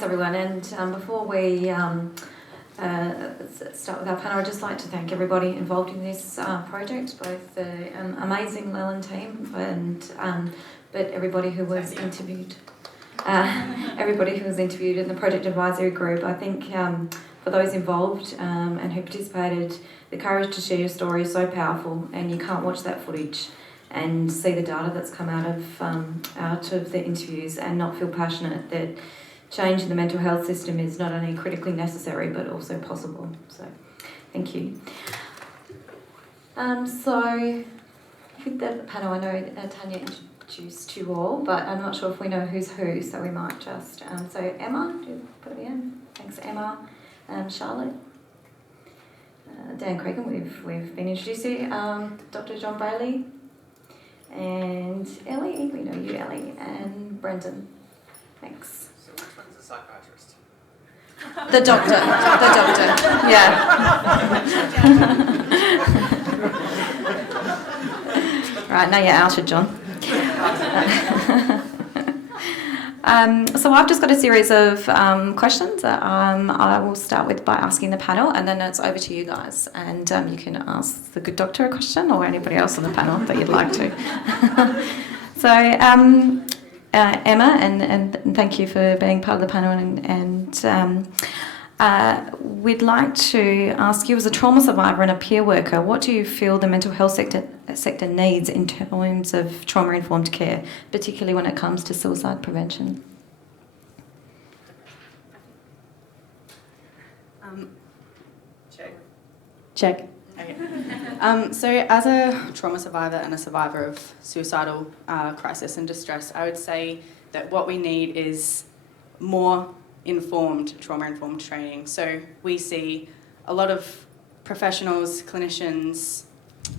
thanks everyone. And before we start with our panel, I'd just like to thank everybody involved in this project, both the amazing Lelyn team and but everybody who was interviewed. Everybody who was interviewed in the project advisory group. I think for those involved and who participated, the courage to share your story is so powerful, and you can't watch that footage and see the data that's come out of the interviews and not feel passionate that change in the mental health system is not only critically necessary but also possible. So, thank you. So, with the panel, I know Tanya introduced you all, but I'm not sure if we know who's who, so we might just... so, Emma, do you put it in? Thanks, Emma. Charlotte. Dan Cregan, we've been introduced to. Dr. John Bailey. And Ellie, we know you, Ellie. And Brendan. Thanks. So which one's the psychiatrist? The doctor. The doctor. Yeah. Right, now you're outed, John. So I've just got a series of questions that I will start with by asking the panel, and then it's over to you guys. And you can ask the good doctor a question or anybody else on the panel that you'd like to. So Emma, and thank you for being part of the panel, and we'd like to ask you, as a trauma survivor and a peer worker, what do you feel the mental health sector needs in terms of trauma-informed care, particularly when it comes to suicide prevention? Check. Okay. So as a trauma survivor and a survivor of suicidal crisis and distress, I would say that what we need is more trauma-informed training. So we see a lot of professionals, clinicians,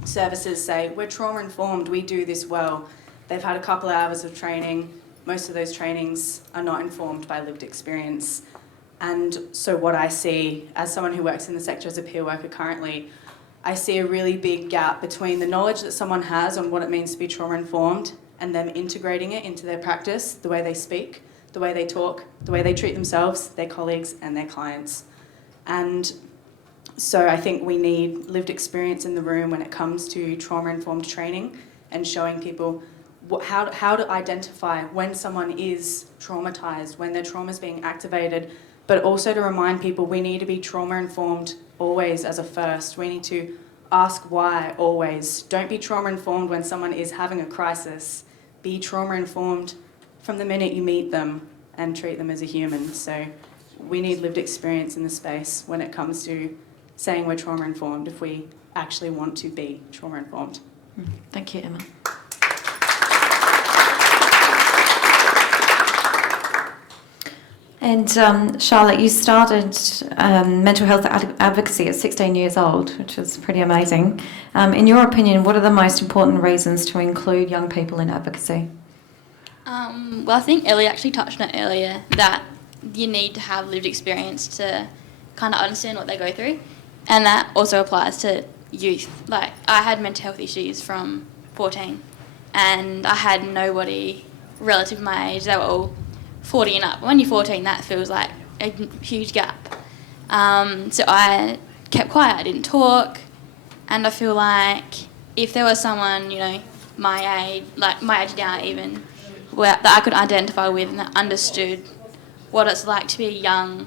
services say, we're trauma-informed, we do this well. They've had a couple of hours of training. Most of those trainings are not informed by lived experience. And so what I see, as someone who works in the sector as a peer worker currently, I see a really big gap between the knowledge that someone has on what it means to be trauma-informed and them integrating it into their practice, the way they speak, the way they talk, the way they treat themselves, their colleagues and their clients. And so I think we need lived experience in the room when it comes to trauma-informed training and showing people how to identify when someone is traumatised, when their trauma is being activated, but also to remind people we need to be trauma-informed always as a first. We need to ask why always. Don't be trauma-informed when someone is having a crisis. Be trauma-informed from the minute you meet them and treat them as a human. So we need lived experience in the space when it comes to saying we're trauma-informed if we actually want to be trauma-informed. Thank you, Emma. And Charlotte, you started mental health advocacy at 16 years old, which is pretty amazing. In your opinion, what are the most important reasons to include young people in advocacy? Well, I think Ellie actually touched on it earlier, that you need to have lived experience to kind of understand what they go through. And that also applies to youth. Like, I had mental health issues from 14, and I had nobody relative to my age. They were all 40 and up. When you're 14, that feels like a huge gap. So I kept quiet, I didn't talk, and I feel like if there was someone, my age now even, that I could identify with and that understood what it's like to be young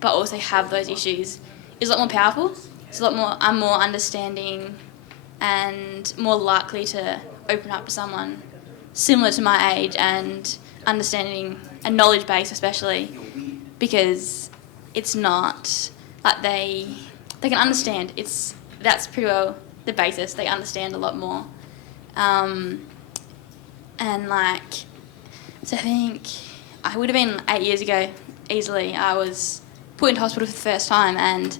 but also have those issues, is a lot more powerful. It's a lot more, I'm more understanding and more likely to open up to someone similar to my age and understanding and knowledge base, especially because it's not like they can understand. That's pretty well the basis. They understand a lot more, and so I think I would have been 8 years ago easily. I was put into hospital for the first time, and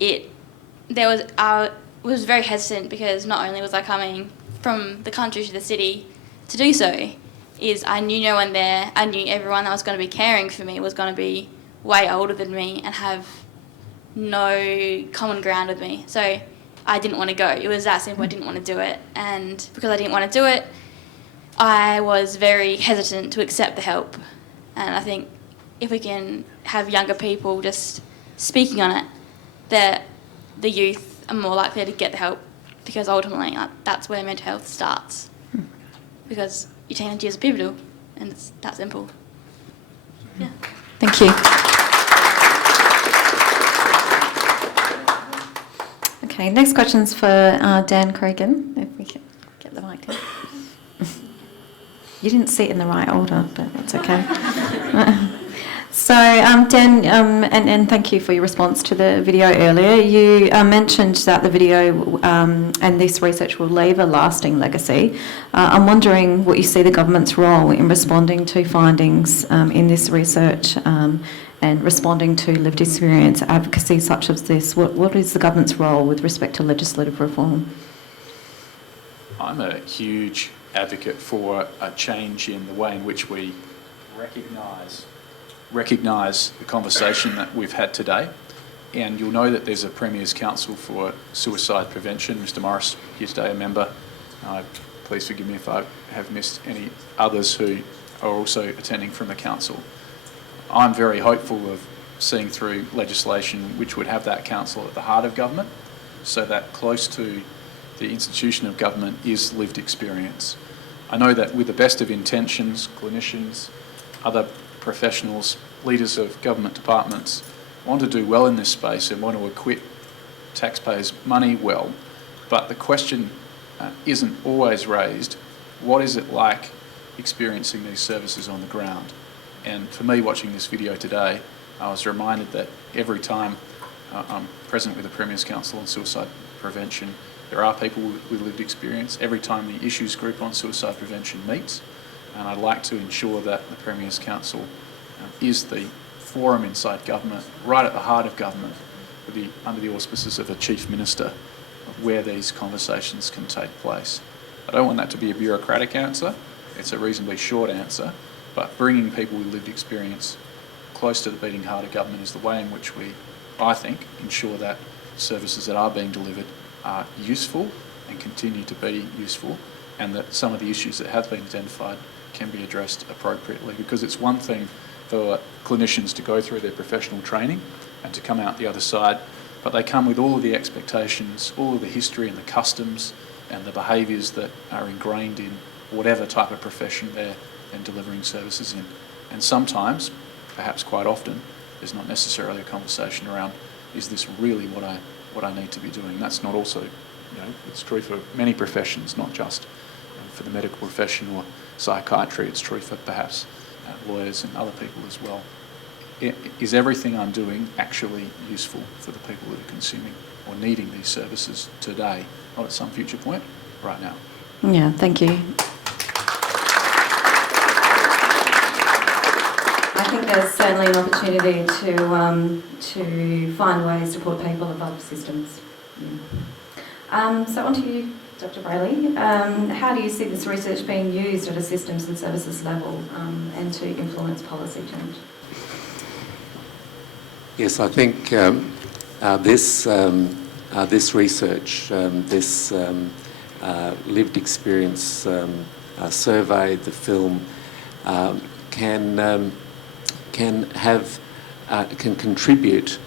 I was very hesitant because not only was I coming from the country to the city to do so, is I knew no one there. I knew everyone that was going to be caring for me was going to be way older than me and have no common ground with me. So I didn't want to go. It was that simple. I didn't want to do it. And because I didn't want to do it, I was very hesitant to accept the help. And I think if we can have younger people just speaking on it, that the youth are more likely to get the help, because ultimately that's where mental health starts. Because your teenage years are pivotal, and it's that simple. Yeah. Thank you. Okay, next question's for Dan Cregan, if we can get the mic to him. You didn't sit in the right order, but it's okay. So, Dan, and thank you for your response to the video earlier. You mentioned that the video and this research will leave a lasting legacy. I'm wondering what you see the government's role in responding to findings in this research and responding to lived experience advocacy such as this. What is the government's role with respect to legislative reform? I'm a huge advocate for a change in the way in which we recognise the conversation that we've had today. And you'll know that there's a Premier's Council for Suicide Prevention. Mr Morris here today, a member. Please forgive me if I have missed any others who are also attending from the council. I'm very hopeful of seeing through legislation which would have that council at the heart of government, so that close to the institution of government is lived experience. I know that with the best of intentions, clinicians, other professionals, leaders of government departments want to do well in this space and want to equip taxpayers' money well, but the question isn't always raised, what is it like experiencing these services on the ground? And for me, watching this video today, I was reminded that every time I'm present with the Premier's Council on Suicide Prevention, there are people with lived experience. Every time the Issues Group on Suicide Prevention meets, and I'd like to ensure that the Premier's Council is the forum inside government, right at the heart of government, under the auspices of a Chief Minister, where these conversations can take place. I don't want that to be a bureaucratic answer. It's a reasonably short answer, but bringing people with lived experience close to the beating heart of government is the way in which we, I think, ensure that services that are being delivered are useful and continue to be useful, and that some of the issues that have been identified can be addressed appropriately. Because it's one thing for clinicians to go through their professional training and to come out the other side, but they come with all of the expectations, all of the history and the customs and the behaviours that are ingrained in whatever type of profession they're delivering services in. And sometimes, perhaps quite often, there's not necessarily a conversation around, is this really what I need to be doing? That's not also, it's true for many professions, not just for the medical profession or psychiatry. It's true for perhaps lawyers and other people as well. Is everything I'm doing actually useful for the people that are consuming or needing these services today, not at some future point, right now? Yeah, thank you. I think there's certainly an opportunity to find ways to put people above systems. Yeah. So on to you, Dr. Brayley. How do you see this research being used at a systems and services level and to influence policy change? Yes, I think this research, this lived experience survey, the film, can contribute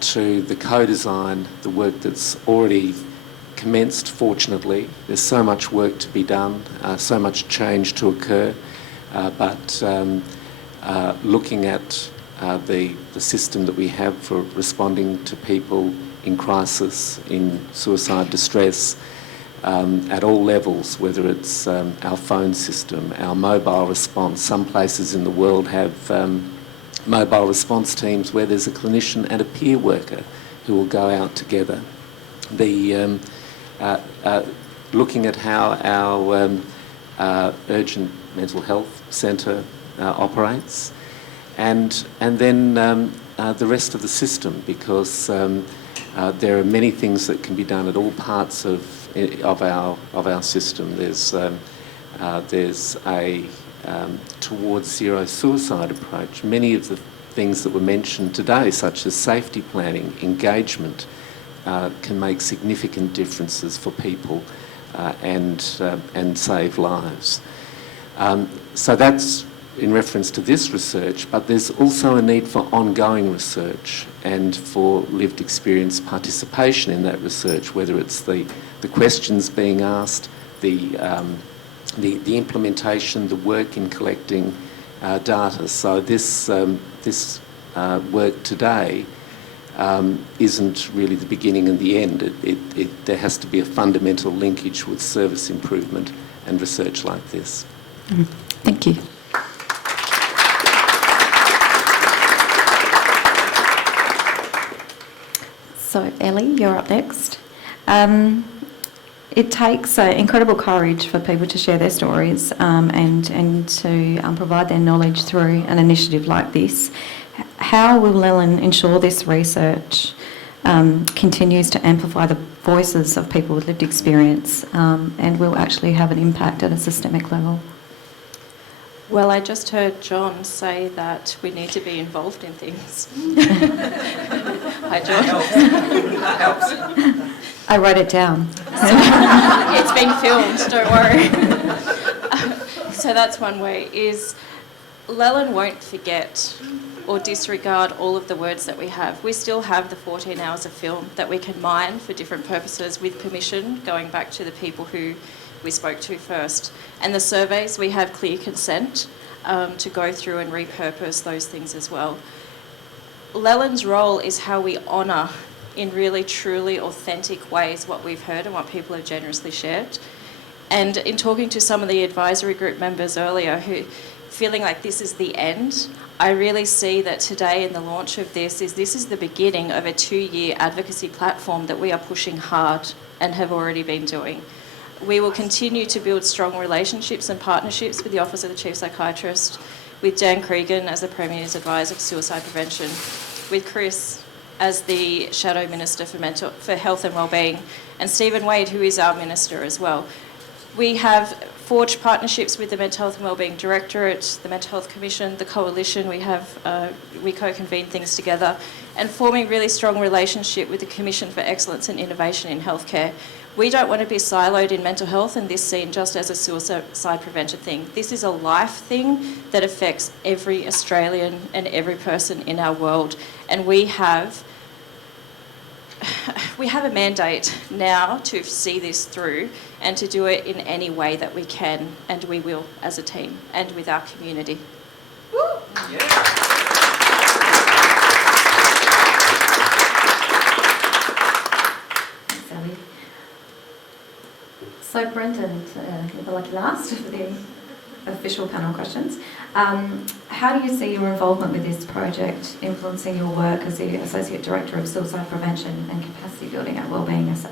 to the co-design, the work that's already commenced. Fortunately, there's so much work to be done, so much change to occur, but looking at the system that we have for responding to people in crisis, in suicide distress, at all levels, whether it's our phone system, our mobile response. Some places in the world have mobile response teams where there's a clinician and a peer worker who will go out together. The looking at how our urgent mental health centre operates, and then the rest of the system, because there are many things that can be done at all parts of our system. There's a towards zero suicide approach. Many of the things that were mentioned today, such as safety planning, engagement, can make significant differences for people and save lives. So that's in reference to this research, but there's also a need for ongoing research and for lived experience participation in that research, whether it's the questions being asked, the implementation, the work in collecting data. So this work today isn't really the beginning and the end. There has to be a fundamental linkage with service improvement and research like this. Thank you. So, Ellie, you're up next. It takes incredible courage for people to share their stories and to provide their knowledge through an initiative like this. How will Lelyn ensure this research continues to amplify the voices of people with lived experience and will actually have an impact at a systemic level? Well, I just heard John say that we need to be involved in things. Hi, John. That helps. I wrote it down. It's being filmed, don't worry. So that's one way, is Lelyn won't forget or disregard all of the words that we have. We still have the 14 hours of film that we can mine for different purposes with permission, going back to the people who we spoke to first. And the surveys, we have clear consent to go through and repurpose those things as well. Lelyn's role is how we honour in really truly authentic ways what we've heard and what people have generously shared. And in talking to some of the advisory group members earlier who feeling like this is the end, I really see that today in the launch of this is the beginning of a 2-year advocacy platform that we are pushing hard and have already been doing. We will continue to build strong relationships and partnerships with the Office of the Chief Psychiatrist, with Dan Cregan as the Premier's Advisor for Suicide Prevention, with Chris as the Shadow Minister for Health and Wellbeing, and Stephen Wade, who is our Minister as well. We have forged partnerships with the Mental Health and Wellbeing Directorate, the Mental Health Commission, the Coalition. We co-convene things together, and forming really strong relationship with the Commission for Excellence and Innovation in Healthcare. We don't want to be siloed in mental health and this seen just as a suicide prevention thing. This is a life thing that affects every Australian and every person in our world. And we have a mandate now to see this through and to do it in any way that we can, and we will as a team and with our community. Yeah. Thanks, Ellie. So, Brendan, you're the lucky last of the official panel questions. How do you see your involvement with this project influencing your work as the Associate Director of Suicide Prevention and Capacity Building at Wellbeing SA?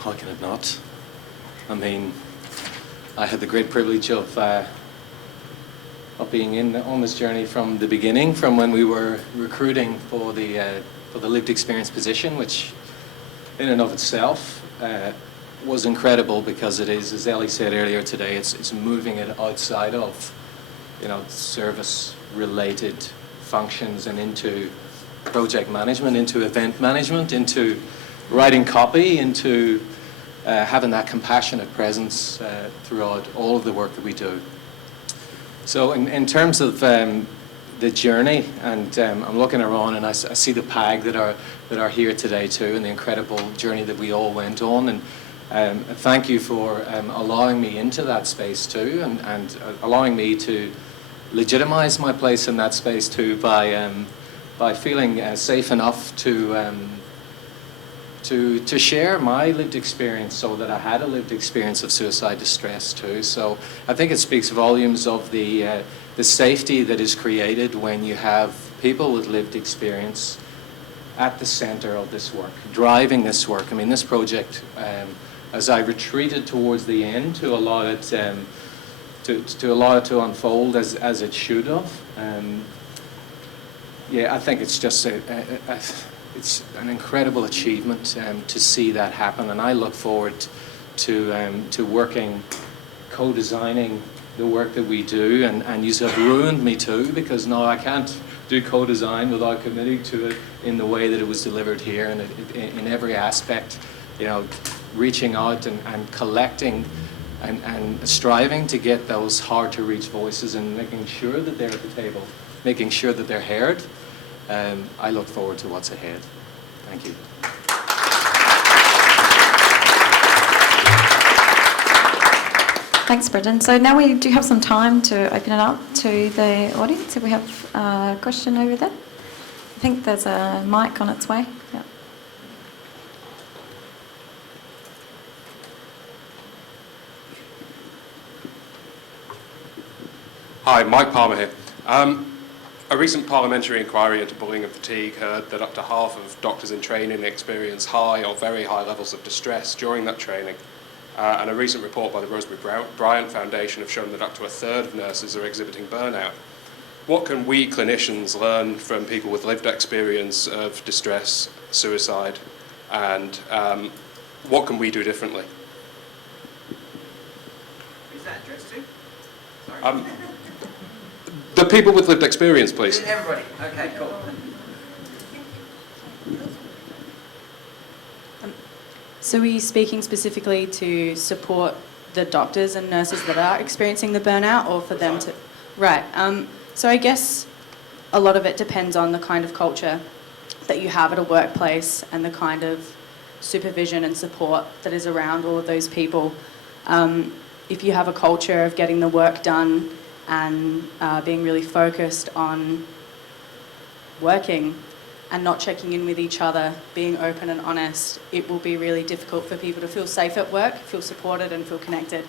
How can it not? I mean, I had the great privilege of being on this journey from the beginning, from when we were recruiting for the lived experience position, which in and of itself was incredible, because it is, as Ellie said earlier today, it's moving it outside of, service-related functions and into project management, into event management, into writing copy, into having that compassionate presence throughout all of the work that we do. So in terms of the journey, and I'm looking around and I see the PAG that are here today too, and the incredible journey that we all went on, and thank you for allowing me into that space too, and allowing me to legitimize my place in that space too by feeling safe enough to share my lived experience, so that I had a lived experience of suicide distress too. So I think it speaks volumes of the safety that is created when you have people with lived experience at the centre of this work, driving this work. I mean, this project, as I retreated towards the end to allow it to unfold as it should have, I think it's just it's an incredible achievement to see that happen, and I look forward to working, co-designing the work that we do, and you have ruined me too, because now I can't do co-design without committing to it in the way that it was delivered here, and in every aspect, reaching out and collecting and striving to get those hard-to-reach voices and making sure that they're at the table, making sure that they're heard. I look forward to what's ahead. Thank you. Thanks, Brendan. So now we do have some time to open it up to the audience. If we have a question over there. I think there's a mic on its way. Yeah. Hi, Mike Palmer here. A recent parliamentary inquiry into bullying and fatigue heard that up to half of doctors in training experience high or very high levels of distress during that training. And a recent report by the Rosemary Bryant Foundation have shown that up to a third of nurses are exhibiting burnout. What can we clinicians learn from people with lived experience of distress, suicide, and what can we do differently? Who's that addressed to? Sorry. The people with lived experience, please. Everybody. Okay, cool. So are you speaking specifically to support the doctors and nurses that are experiencing the burnout, or for them to... Right. So I guess a lot of it depends on the kind of culture that you have at a workplace and the kind of supervision and support that is around all of those people. If you have a culture of getting the work done and being really focused on working and not checking in with each other, being open and honest, it will be really difficult for people to feel safe at work, feel supported and feel connected.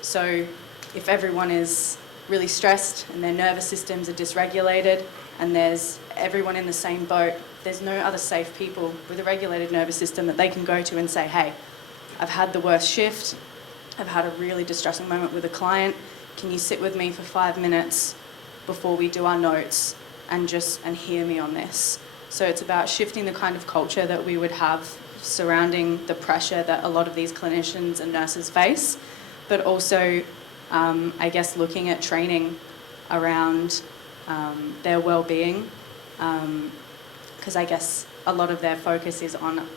So if everyone is really stressed and their nervous systems are dysregulated and there's everyone in the same boat, there's no other safe people with a regulated nervous system that they can go to and say, hey, I've had the worst shift, I've had a really distressing moment with a client, can you sit with me for 5 minutes before we do our notes and hear me on this? So it's about shifting the kind of culture that we would have surrounding the pressure that a lot of these clinicians and nurses face, but also, I guess, looking at training around their well-being, because I guess a lot of their focus is on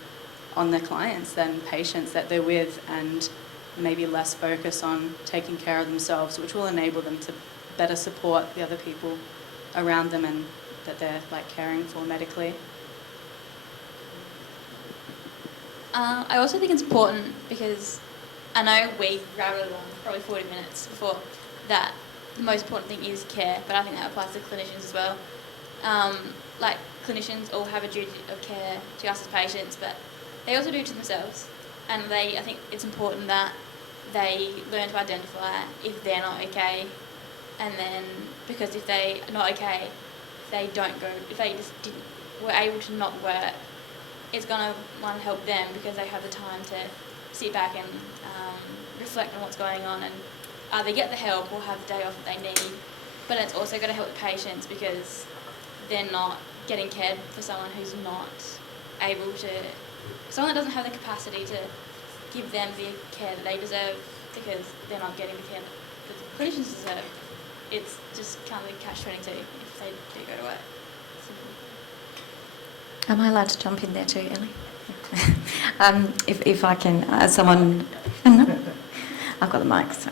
the clients than patients that they're with, and maybe less focus on taking care of themselves, which will enable them to better support the other people around them and that they're caring for medically. I also think it's important because I know we rattled along probably 40 minutes before that the most important thing is care, but I think that applies to clinicians as well. Clinicians all have a duty of care to us as patients, but they also do it to themselves. And I think it's important that they learn to identify if they're not okay, and then, because if they are not okay, if they were able to not work, it's going to help them because they have the time to sit back and reflect on what's going on and either get the help or have the day off that they need. But it's also going to help the patients because they're not getting cared for someone who's not able to, someone that doesn't have the capacity to give them the care that they deserve because they're not getting the care that the clinicians deserve. It's just kind of catch-22 if they do go to work. Am I allowed to jump in there too, Ellie? If I can, as someone... I've got the mic, so...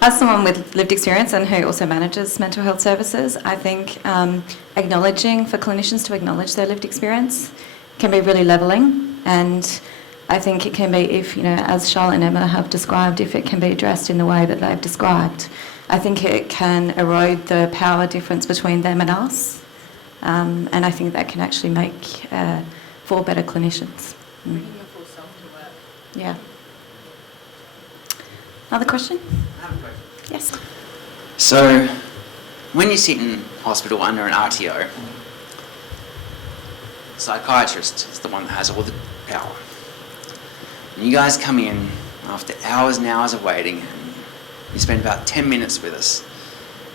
as someone with lived experience and who also manages mental health services, I think acknowledging, for clinicians to acknowledge their lived experience can be really levelling, and I think it can be, if, as Charlotte and Emma have described, if it can be addressed in the way that they've described, I think it can erode the power difference between them and us. And I think that can actually make for better clinicians. Bringing your full self to work. Yeah. Another question? I have a question. Yes. So, when you sit in hospital under an RTO, psychiatrist is the one that has all the power. And you guys come in after hours and hours of waiting, and you spend about 10 minutes with us.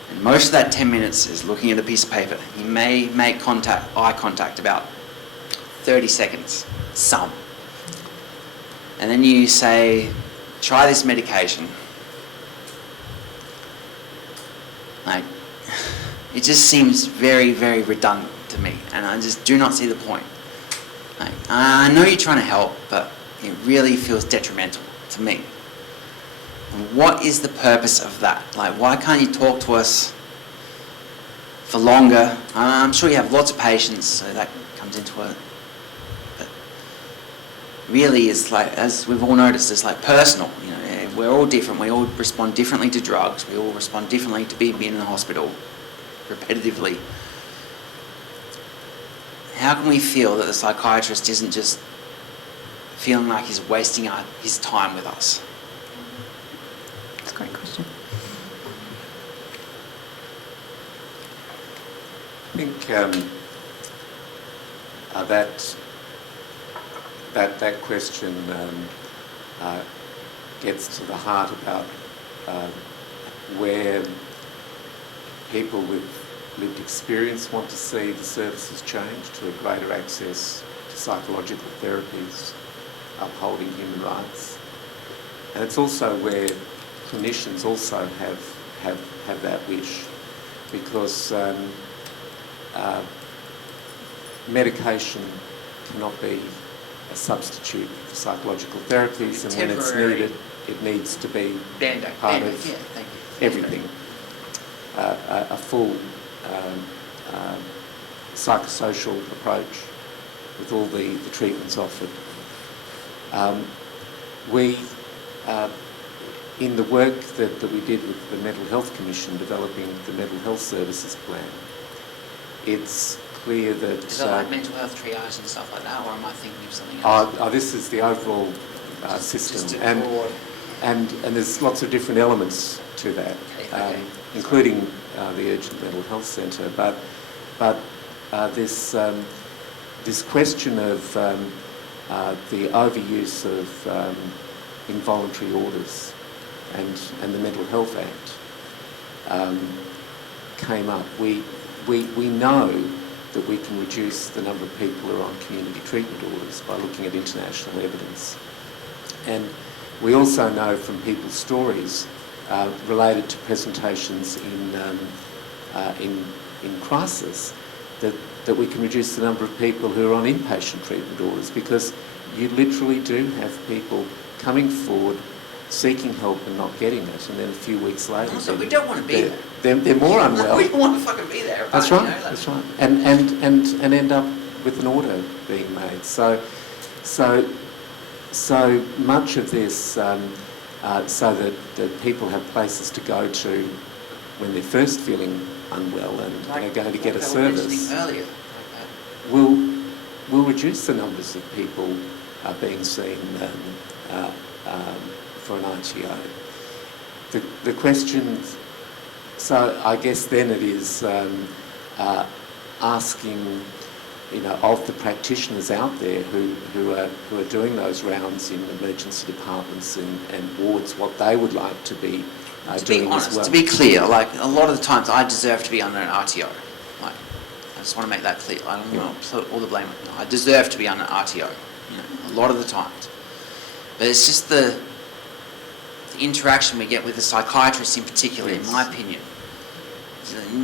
And most of that 10 minutes is looking at a piece of paper. You may make eye contact about 30 seconds, some. And then you say, try this medication. It just seems very, very redundant to me, and I just do not see the point. I know you're trying to help, but it really feels detrimental for me. And what is the purpose of that? Like, why can't you talk to us for longer? I'm sure you have lots of patience, so that comes into it. But really, it's like, as we've all noticed, it's like personal. You know, we're all different. We all respond differently to drugs. We all respond differently to being in the hospital repetitively. How can we feel that the psychiatrist isn't just feeling like he's wasting his time with us? That's a great question. I think that question gets to the heart about where people with lived experience want to see the services change to a greater access to psychological therapies, upholding human rights. And it's also where clinicians also have that wish, because medication cannot be a substitute for psychological therapies, and when it's needed, it needs to be part of everything. A full psychosocial approach with all the treatments offered. We, in the work that we did with the Mental Health Commission developing the Mental Health Services Plan, it's clear that... Is that like mental health triage and stuff like that, or am I thinking of something else? This is the overall system, Just and there's lots of different elements to that, Okay. including the Urgent Mental Health Centre. But this question of the overuse of involuntary orders and the Mental Health Act came up. We know that we can reduce the number of people who are on community treatment orders by looking at international evidence. And we also know from people's stories related to presentations in crisis that we can reduce the number of people who are on inpatient treatment orders, because you literally do have people coming forward seeking help and not getting it, and then a few weeks later... Also, we don't want to be there. They're more unwell. We don't want to fucking be there. That's right, that's right. And end up with an order being made. So much of this, so that people have places to go to when they're first feeling unwell and they're going to get a service, earlier, will reduce the numbers of people being seen for an ITO. The question, so I guess then it is asking, of the practitioners out there who are doing those rounds in emergency departments and wards, what they would like to be doing as well. To be clear, like a lot of the times I deserve to be under an RTO. Like, I just want to make that clear. I don't want to put all the blame. I deserve to be under an RTO. A lot of the times. But it's just the interaction we get with the psychiatrists in particular, in my opinion.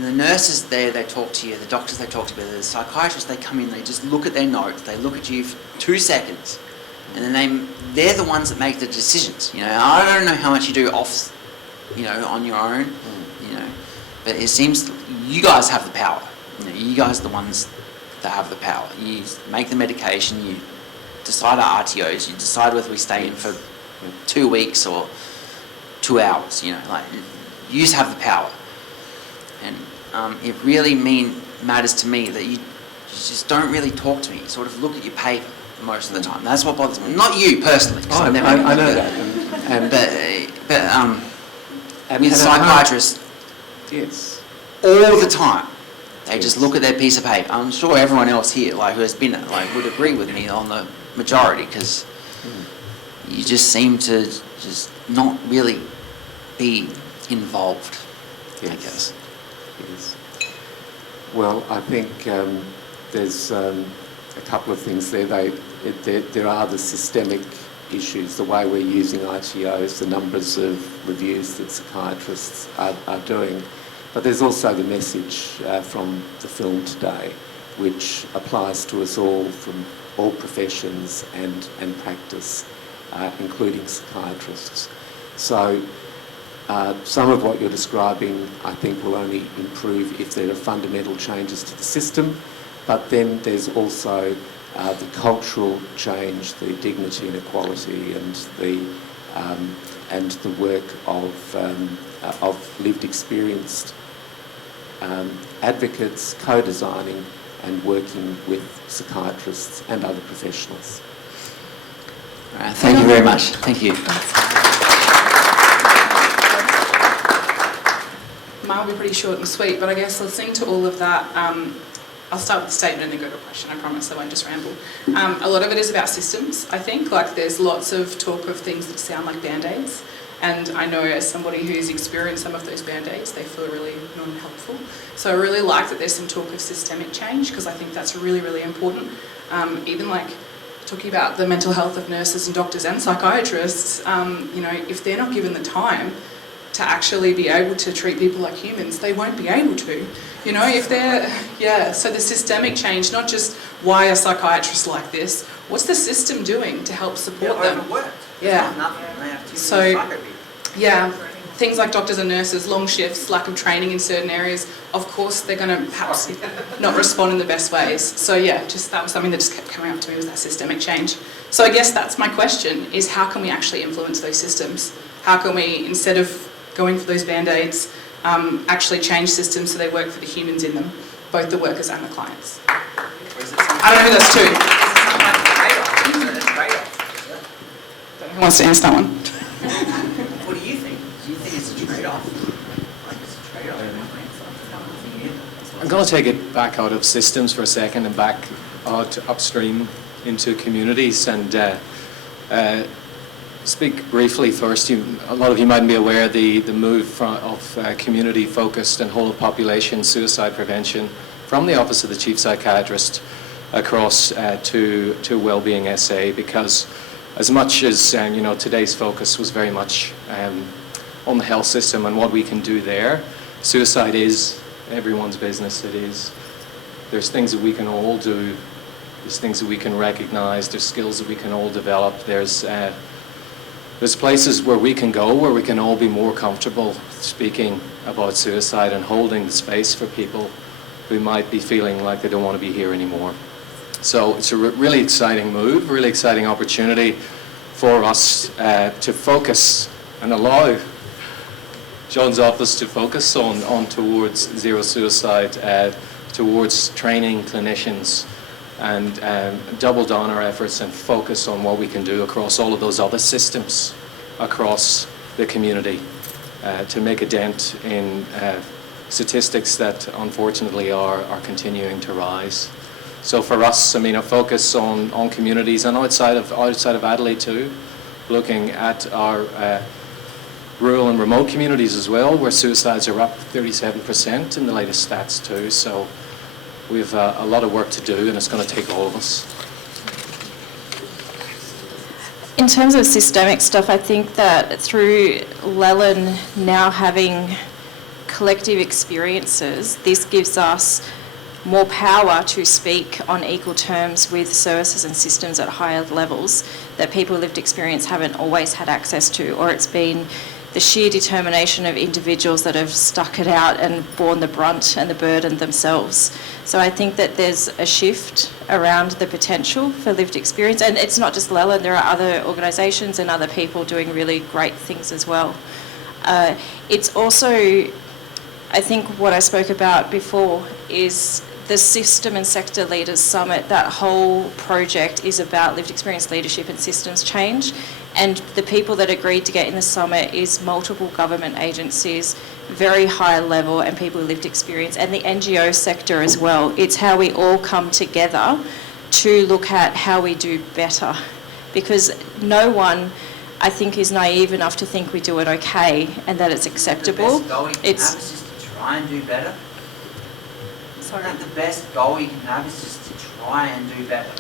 The nurses there, they talk to you, the doctors, they talk to you, the psychiatrists, they come in, they just look at their notes, they look at you for 2 seconds, and then they're the ones that make the decisions. I don't know how much you do off, on your own, but it seems you guys have the power. You guys are the ones that have the power. You make the medication, you decide our RTOs, you decide whether we stay in for 2 weeks or 2 hours, you just have the power. And it really matters to me that you just don't really talk to me. You sort of look at your paper most of the time. That's what bothers me. Not you personally. I know that. But with psychiatrists, yes, all the time, they just look at their piece of paper. I'm sure everyone else here, who has been would agree with me on the majority, because you just seem to just not really be involved. Yes. I guess. Yes. Well, I think there's a couple of things there. There are the systemic issues, the way we're using ITOs, the numbers of reviews that psychiatrists are doing. But there's also the message from the film today, which applies to us all, from all professions and practice. including psychiatrists. So some of what you're describing, I think, will only improve if there are fundamental changes to the system, but then there's also the cultural change, the dignity and equality, and the work of lived experienced advocates co-designing and working with psychiatrists and other professionals. All right, thank you very much. Thank you. Mine will be pretty short and sweet, but I guess listening to all of that, I'll start with a statement and then go to a question. I promise I won't just ramble. A lot of it is about systems, I think. Like, there's lots of talk of things that sound like Band-Aids, and I know as somebody who's experienced some of those Band-Aids, they feel really non-helpful. So I really like that there's some talk of systemic change, because I think that's really, really important. Even like talking about the mental health of nurses and doctors and psychiatrists, you know, if they're not given the time to actually be able to treat people like humans, they won't be able to. You know, if they're, so the systemic change, not just why are psychiatrists like this, what's the system doing to help support them? Overworked. Yeah. Nothing. They have too So, many soccer people. things like doctors and nurses, long shifts, lack of training in certain areas, of course they're going to perhaps not respond in the best ways. So just that was something that just kept coming up to me, was that systemic change. So I guess that's my question, is how can we actually influence those systems? How can we, instead of going for those Band-Aids, actually change systems so they work for the humans in them, both the workers and the clients? I don't know who that's to. Who wants to answer that one? What do you think? Do you think it's a trade-off? Like it's a trade-off? I'm going to take it back out of systems for a second and back out upstream into communities and speak briefly first. A lot of you might be aware the move of community-focused and whole-of-population suicide prevention from the Office of the Chief Psychiatrist across to Wellbeing SA, because as much as today's focus was very much on the health system and what we can do there, suicide is everyone's business. It is. There's things that we can all do. There's things that we can recognise. There's skills that we can all develop. There's places where we can go where we can all be more comfortable speaking about suicide and holding the space for people who might be feeling like they don't want to be here anymore. So it's a really exciting move, really exciting opportunity for us to focus and allow John's office to focus on towards zero suicide, towards training clinicians, and double down our efforts and focus on what we can do across all of those other systems across the community to make a dent in statistics that unfortunately are continuing to rise. So for us, a focus on communities and outside of Adelaide too, looking at our rural and remote communities as well, where suicides are up 37% in the latest stats too. So we have a lot of work to do, and it's going to take all of us. In terms of systemic stuff, I think that through Leland now having collective experiences, this gives us more power to speak on equal terms with services and systems at higher levels that people with lived experience haven't always had access to, or it's been the sheer determination of individuals that have stuck it out and borne the brunt and the burden themselves. So I think that there's a shift around the potential for lived experience, and it's not just Leland, there are other organisations and other people doing really great things as well. It's also, I think what I spoke about before is the System and Sector Leaders Summit. That whole project is about lived experience leadership and systems change, and the people that agreed to get in the summit is multiple government agencies, very high level, and people with lived experience, and the NGO sector as well. It's how we all come together to look at how we do better, because no one, I think, is naive enough to think we do it okay and that it's acceptable. The best goal you can have is just to try and do better. Sorry. The best goal you can have is just to try and do better.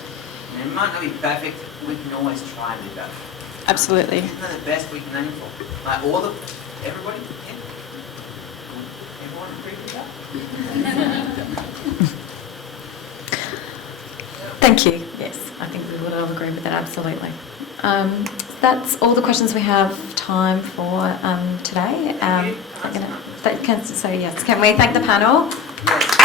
And it might not be perfect, we can always try and do better. Absolutely. Isn't that the best we can aim for? Like everybody? Yeah. Everyone agree with that? Thank you. Yes, I think we would all agree with that, absolutely. that's all the questions we have time for today. Can we thank the panel? Yes.